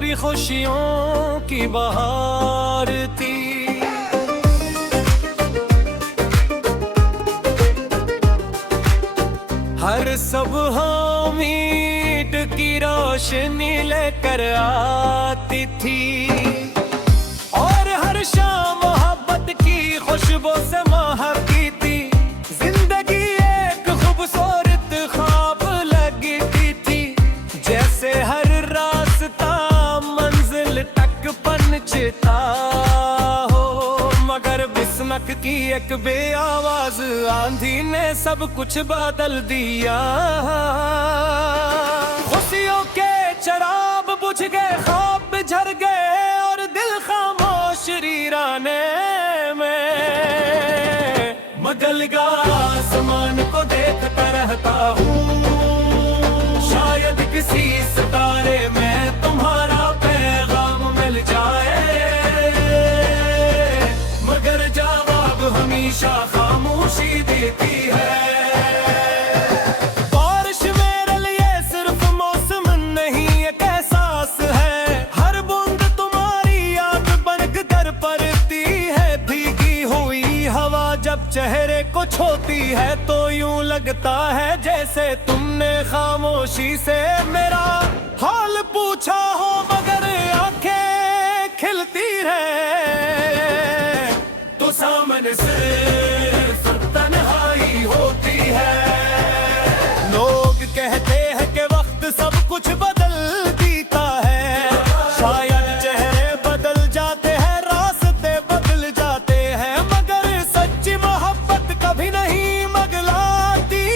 भी खुशियों की बहार थी। हर सुबह उम्मीद की रोशनी लेकर आती थी और हर शाम मोहब्बत की खुशबू से महकती थी। जिंदगी एक खूबसूरत ख्वाब लगती थी, जैसे हर रास्ता मंजिल तक पहुंचता हो। मगर बिस्मक की एक बेआवाज आंधी ने सब कुछ बदल दिया। खुशियों के चराग बुझ गए, ख्वाब झड़ गए और दिल खामोश वीराने में। मगलगा आसमान को देखता रहता हूँ, शायद किसी सितारे में तुम्हारा पैगाम मिल जाए। मगर जवाब हमेशा खामोशी देती है। बारिश मेरे लिए सिर्फ मौसम नहीं, एक एहसास है। हर बूंद तुम्हारी याद बनकर पड़ती है। भीगी हुई हवा जब चेहरे को छूती है तो यूं लगता है जैसे तुमने खामोशी से मेरा हाल पूछा हो। मगर आंखें खिलती रहे तो सामने सिर्फ तन्हाई होती है। लोग कहते हैं कि वक्त सब कुछ बदल देता है। शायद चेहरे बदल जाते हैं, रास्ते बदल जाते हैं, मगर सच्ची मोहब्बत कभी नहीं मगलाती।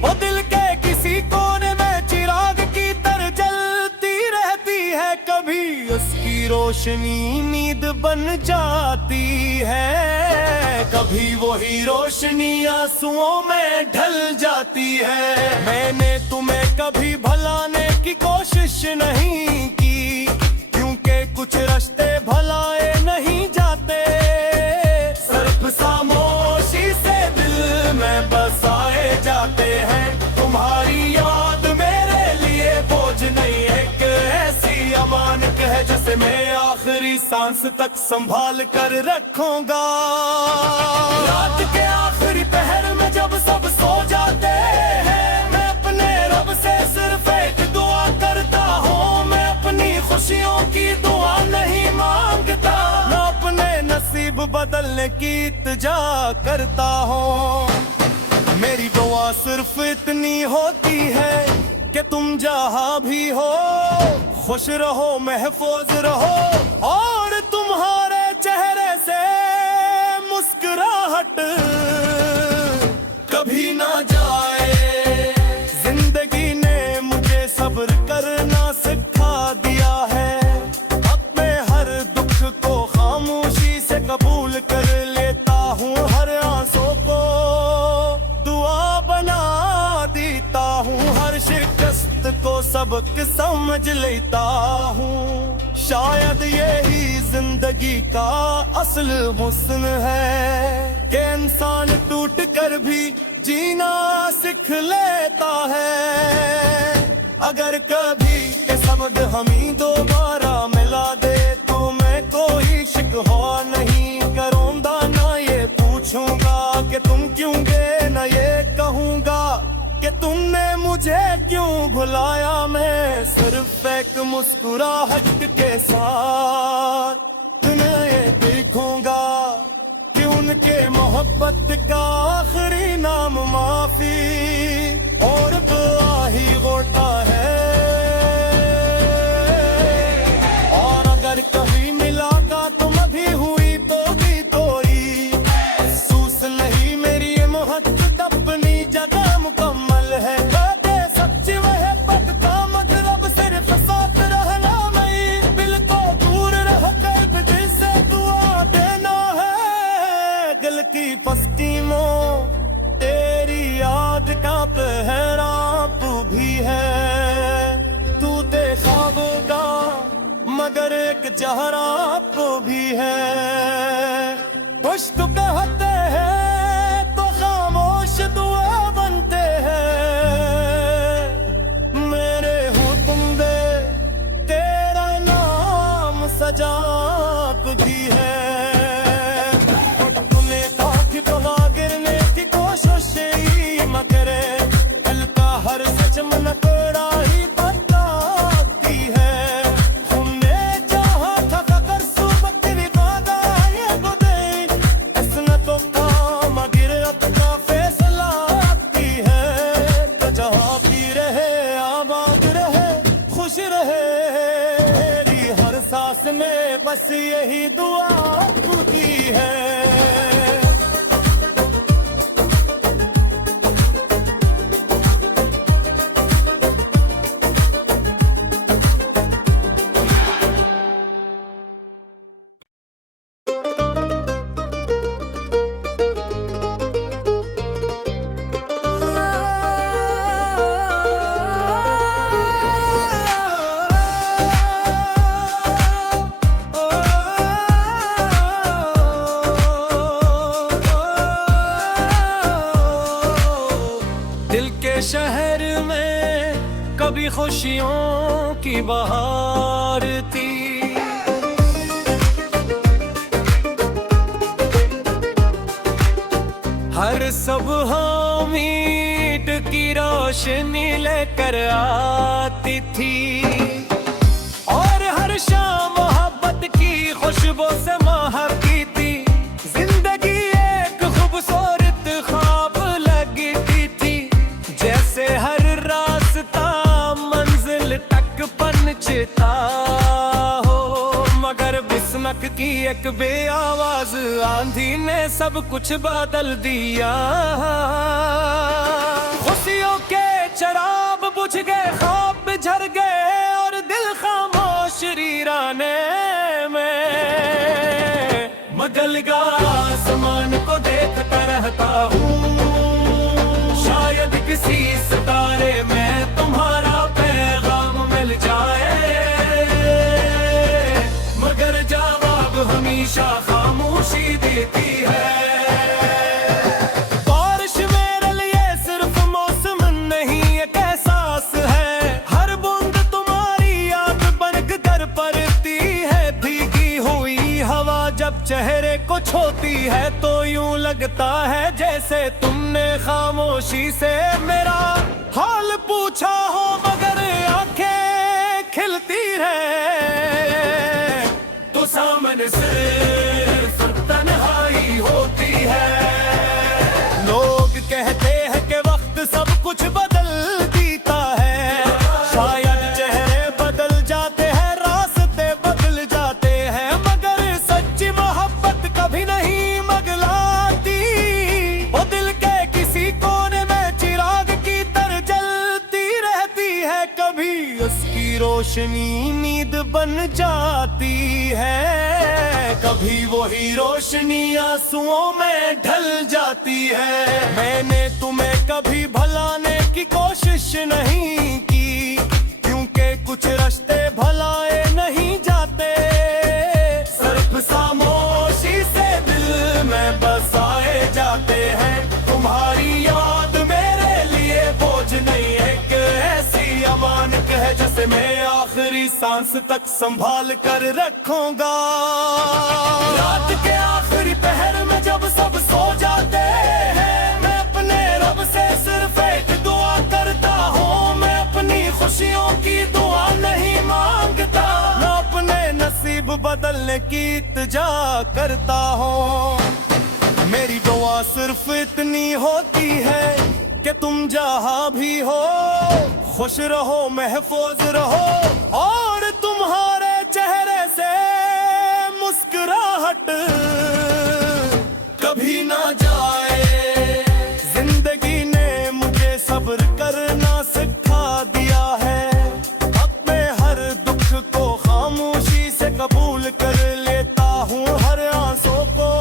वो दिल के किसी कोने में चिराग की तरह जलती रहती है। कभी उसकी रोशनी नींद बन जाती है, कभी वही रोशनी आंसुओं में ढल जाती है। मैंने तुम्हें कभी भुलाने की कोशिश नहीं की, क्योंकि कुछ रास्ते भुलाए नहीं जाते। सिर्फ खामोशी से दिल में बसाए जाते हैं। तुम्हारी याद मेरे लिए बोझ नहीं है, कि ऐसी अमानत है जैसे मैं आखिरी सांस तक संभाल कर रखूंगा। रात के आखिरी पहर में जब सब सो जाते हैं, मैं अपने रब से सिर्फ एक दुआ करता हूँ। मैं अपनी खुशियों की दुआ नहीं मांगता, मैं अपने नसीब बदलने की इल्तिजा करता हूँ। मेरी दुआ सिर्फ इतनी होती है कि तुम जहाँ भी हो खुश रहो, महफूज रहो और तुम्हारे चेहरे से मुस्कुराहट कभी ना जाए। जिंदगी ने मुझे सब्र करना सिखा दिया है। अपने हर दुख को खामोशी से कबूल कर लेता हूँ। हर आंसू को दुआ बना देता हूँ, हर शिकस्त को सबक समझ लेता हूँ। शायद यही जिंदगी का असल हुस्न है कि इंसान टूट कर भी जीना सीख लेता है। अगर कभी के सबक हमें दोबारा मिला दे तो मैं कोई शिकवा नहीं करूँगा, ना ये पूछूंगा कि तुम क्यों गए, ना ये कहूँगा कि तुमने मुझे क्यों भुलाया। मैं सिर्फ एक मुस्कुराहट के साथ तुम्हें ये देखूंगा कि उनके मोहब्बत का आखिरी नाम माफी और दुआ ही होता है। और अगर कभी मुलाकात अभी हुई तो भी कोई अफसोस नहीं, मेरी ये मोहब्बत अपनी जगह मुकम्मल है। सच्ची मोहब्बत का मतलब सिर्फ साथ रहना नहीं, दिल को दूर रह कर दिल से दुआ देना है। दिल की पस्तीमों तेरी याद का पहराव भी है। तू देखा होगा मगर एक जहराब भी है। पुष्ट कहते हैं तो खामोश दुआ बनते हैं। मेरे हुक्म दे तेरा बस यही दुआ की है। दिल के शहर में कभी खुशियों की बहार थी, हर सुबह उम्मीद की रोशनी लेकर आती थी, और हर शाम मोहब्बत की खुशबू से महकती थी। जिंदगी एक खूबसूरत ख्वाब लगती थी, जैसे हर रास्ता मंजिल तक पहुंचता हो। मगर बिस्मक की एक बेआवाज आंधी ने सब कुछ बदल दिया। खुशियों के चराग बुझ गए, ख्वाब झड़ गए, और दिल खामोश वीराने में मगल गा। आसमान को देखता रहता हूँ, शायद किसी सितारे में तुम्हारा पैगाम मिल जाए, मगर जवाब हमेशा खामोशी देती है। बारिश मेरे लिए सिर्फ मौसम नहीं एक एहसास है, हर बूंद तुम्हारी याद बनकर पड़ती है। भीगी हुई हवा जब चेहरे को छूती है तो यूं लगता है जैसे तुमने खामोशी से मेरा हाल पूछा हो, मगर आंखें खिलती रहे तो सामने सिर्फ तन्हाई होती है। लोग कहते हैं कि वक्त सब कुछ बदल देता है, शायद चेहरे बदल जाते हैं, रास्ते बदल जाते हैं, मगर सच्ची मोहब्बत कभी नहीं मगलाती। वो दिल के किसी कोने में चिराग की तरह जलती रहती है, कभी उसकी रोशनी नींद बन जाती है, कभी वही रोशनी आंसुओं में ढल जाती है। मैंने तुम्हें कभी भुलाने की कोशिश नहीं की, क्योंकि कुछ रास्ते भुलाए नहीं जाते, सिर्फ खामोशी से दिल में बसाए जाते हैं। तुम्हारी याद मेरे लिए बोझ नहीं है, कि ऐसी अमानत है जैसे मैं आखिरी सांस तक संभाल कर रखूंगा। रात के आखिरी पहर में जब सब सो जाते हैं, मैं अपने रब से सिर्फ एक दुआ करता हूँ। मैं अपनी खुशियों की दुआ नहीं मांगता, मैं अपने नसीब बदलने की इल्तिजा करता हूँ। मेरी दुआ सिर्फ इतनी होती है कि तुम जहाँ भी हो खुश रहो, महफूज रहो, और तुम्हारे चेहरे से मुस्कुराहट कभी ना जाए। जिंदगी ने मुझे सब्र करना सिखा दिया है, अपने हर दुख को खामोशी से कबूल कर लेता हूँ, हर आंसू को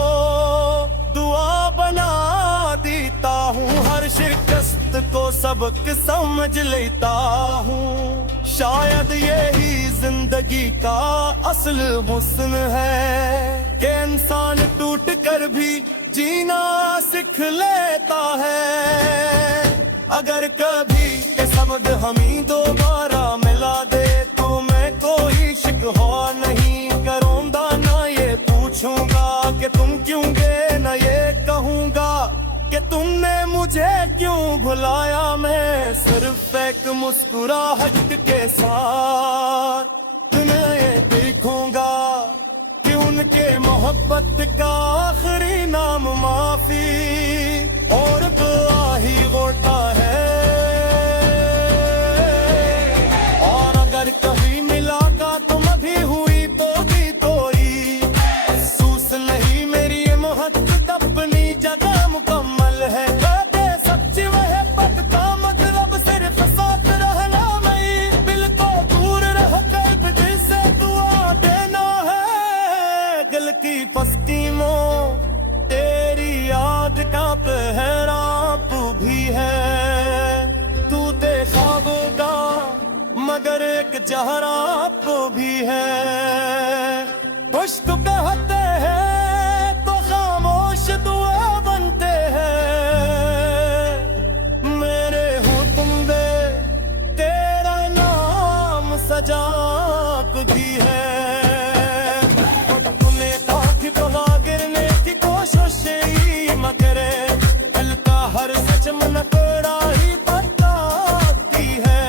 दुआ बना देता हूँ, हर शिकस्त को सबक समझ लेता हूँ। शायद यही जिंदगी का असल हुस्न है, कि इंसान टूट कर भी जीना सीख लेता है। अगर कभी के शब्द हमें दोबारा मिला दे तो मैं कोई शिकवा नहीं करूँगा, ना ये पूछूंगा कि तुम क्यों गए, ना ये कहूँगा कि तुमने मुझे क्यों भुलाया। मैं सिर्फ एक मुस्कुराहट के साथ तुम्हें ये देखूंगा कि उनके मोहब्बत का आखिरी नाम माफी और दुआ ही होता है। और अगर कभी मुलाकात तुम भी हुई तो भी कोई प्यार आपको भी है। कुछ तो कहते हैं तो खामोश दुआ बनते हैं। मेरे हूँ तुम दे तेरा नाम सजाक दी है। तूने ताकि पवा गिरने की कोशिश ही मगर दिल का हर सच मन कोड़ा ही बताती है।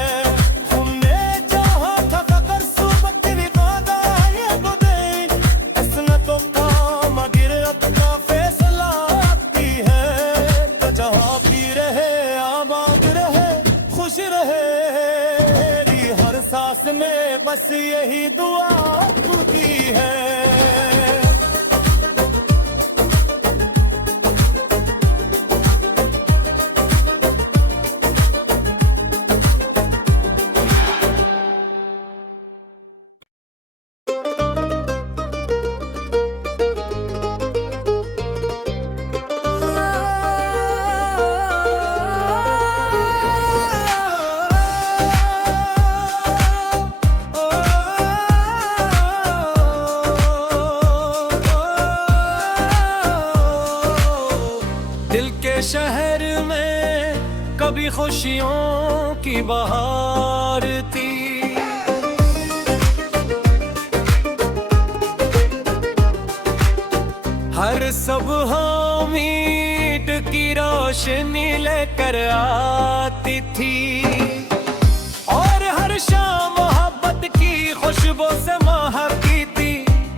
तुमने चाहा था कर सुबह भी वादा ये गुदे इसने तो काम गिरत का फैसला आती है। तो जहाँ भी रहे आबाद रहे खुश रहे मेरी हर सांस में बस यही दुआ होती है। दिल के शहर में कभी खुशियों की बहार थी। हर सुबह उम्मीद की रोशनी लेकर आती थी और हर शाम मोहब्बत की खुशबू से महकती थी।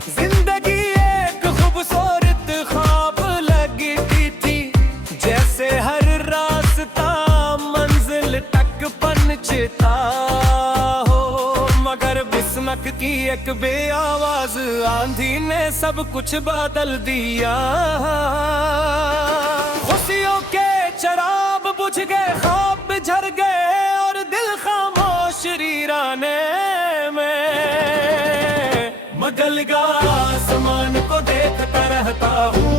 जिंदगी एक खूबसूरत ख्वाब लगती थी जैसे हर रास्ता मंजिल तक पहुंचता हो। मगर बिस्मक की एक बेआवाज आंधी ने सब कुछ बदल दिया। खुशियों के शराब बुझ गए ख्वाब झर गए और दिल खामोश वीराने में मगल गा आसमान को देखता रहता हूँ।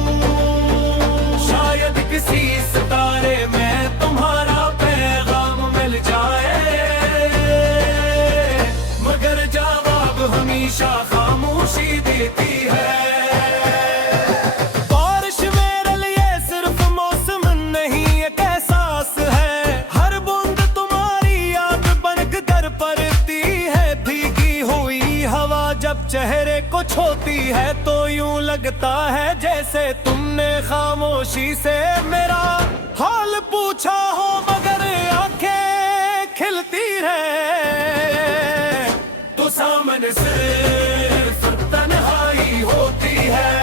शायद किसी सितारे में तुम्हारा पैगाम मिल जाए मगर जवाब हमेशा खामोशी देती है। बारिश मेरे लिए सिर्फ मौसम नहीं एक एहसास है। हर बूंद तुम्हारी याद बनकर पड़ती है। भीगी हुई हवा जब चेहरे को छूती है तो यूं लगता है जैसे तुमने खामोशी से मेरा हाल पूछा हो मगर आंखें खिलती रहे तो सामने सिर्फ तन्हाई होती है।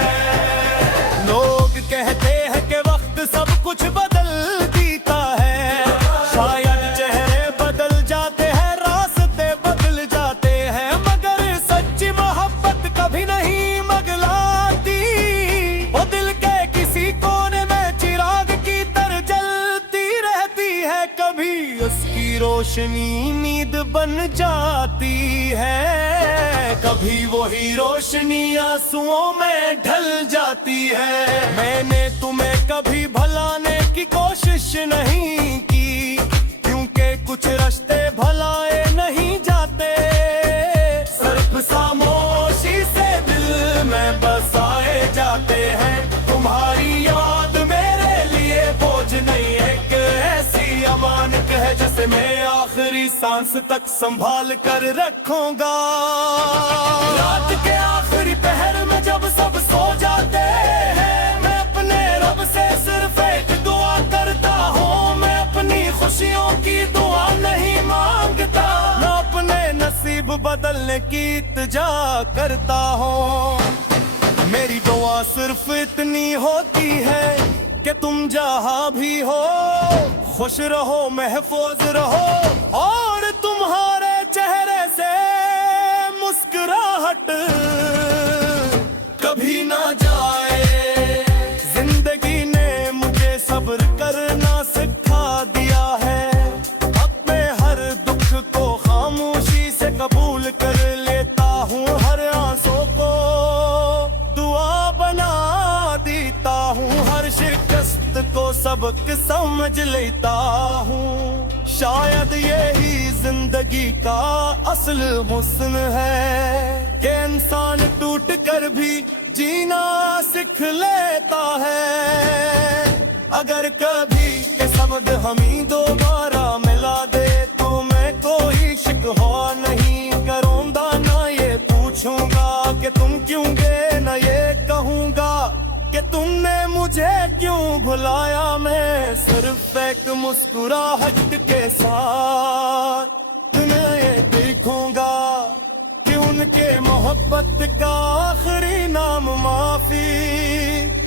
लोग कहते हैं कि वक्त सब कुछ बदल देता है। शायद चेहरे बदल जाते हैं रास्ते बदल जाते हैं मगर सच्ची मोहब्बत कभी नहीं मगलाती। वो दिल के किसी कोने में चिराग की तरह जलती रहती है। कभी उसकी रोशनी नींद बन जाती है कभी वही रोशनी आंसुओं में ढल जाती है। मैंने तुम्हें कभी भुलाने की कोशिश नहीं की क्योंकि कुछ रास्ते भुलाए नहीं जाते। सिर्फ खामोशी से दिल में बसाए जाते हैं। तुम्हारी याद मेरे लिए बोझ नहीं है कि ऐसी अमानत है जैसे मैं आखिरी सांस तक संभाल कर रखूंगा। रात के आखिरी पहर में जब सब सो जाते हैं मैं अपने रब से सिर्फ एक दुआ करता हूँ। मैं अपनी खुशियों की दुआ नहीं मांगता मैं अपने नसीब बदलने की इल्तिजा करता हूँ। मेरी दुआ सिर्फ इतनी होती है कि तुम जहाँ भी हो खुश रहो महफूज रहो और तुम्हारे चेहरे से मुस्कुराहट कभी ना जाए। जिंदगी ने मुझे सब्र करना सिखा दिया है। अपने हर दुख को खामोशी से कबूल कर लेता हूँ। हर आंसू को दुआ बना देता हूँ। हर शिकस्त को सबक समझ लेता हूँ। शायद यही जिंदगी का असल हुस्न है कि इंसान टूट कर भी जीना सीख लेता है। अगर कभी के शब्द हमी दोबारा मिला दे तो मैं कोई शिकवा नहीं करूँगा, ना ये पूछूंगा कि तुम क्यों गए, ना ये कहूँगा कि तुमने मुझे क्यों भुलाया। मैं सिर्फ एक मुस्कुराहट के साथ तुम्हें ये देखूंगा कि उनके मोहब्बत का आखिरी नाम माफी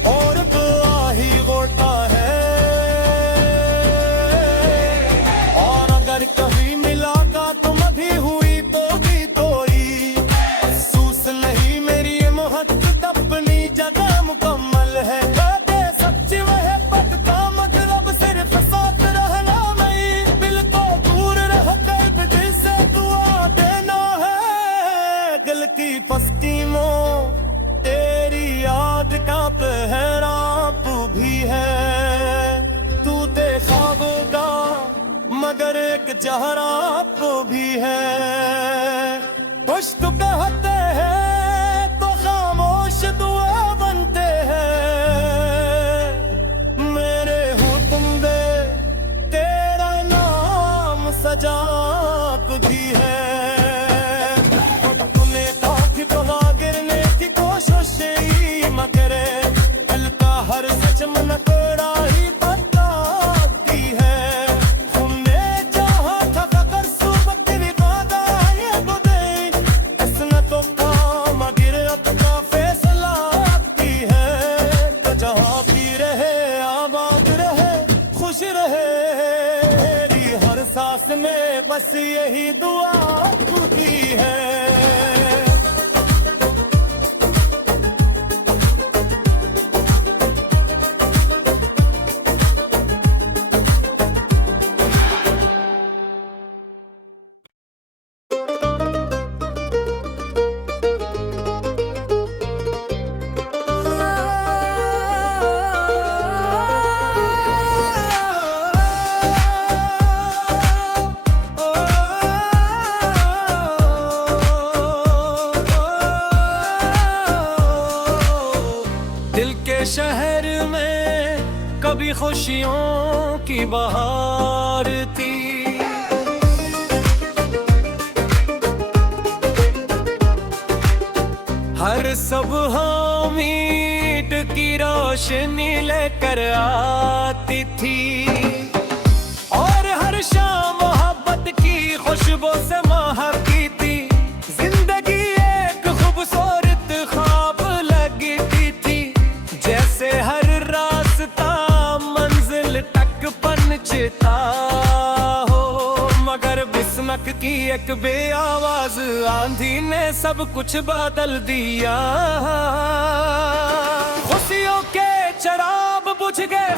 और दुआ ही होता है। और अगर कभी मुलाकात तुम अभी हुई तो भी कोई अफसोस नहीं, मेरी ये मोहब्बत अपनी जगह मुकम्मल है। कहते सच्ची वह पद का मतलब सिर्फ साथ रहना नहीं, दिल को दूर रह कर दिल से दुआ देना है। दिल की पस्तीमों तेरी याद का पहराप भी है, तू देखा होगा मगर एक जहराप भी है। कुछ तो कहते हैं तो खामोश दुआ बनते हैं, मेरे हूँ तुम दे तेरा नाम सजाप भी है। तुम्हें काफी पवा गिरने की कोशिश ही मगर दिल का हर सच मन कोड़ा ही बताती है। तुमने जहाँ था कर सुबह तेरी वादा ये बुदे इसने तो काम गिरत का फैसला आती है। तो जहाँ भी रहे आबाद रहे खुश रहे, मेरी हर सांस में बस यही दुआ होती है। दिल के शहर में कभी खुशियों की बहार थी, हर सुबह मीट की रोशनी लेकर आती थी और हर शाम मोहब्बत की खुशबू से महकती थी। जिंदगी एक खूबसूरत ख्वाब लगती थी, जैसे हर रास्ता मंजिल तक पहुंचता हो। मगर बिस्मक की एक बेआवाज आंधी ने सब कुछ बदल दिया। खुशियों के चराग बुझ गए।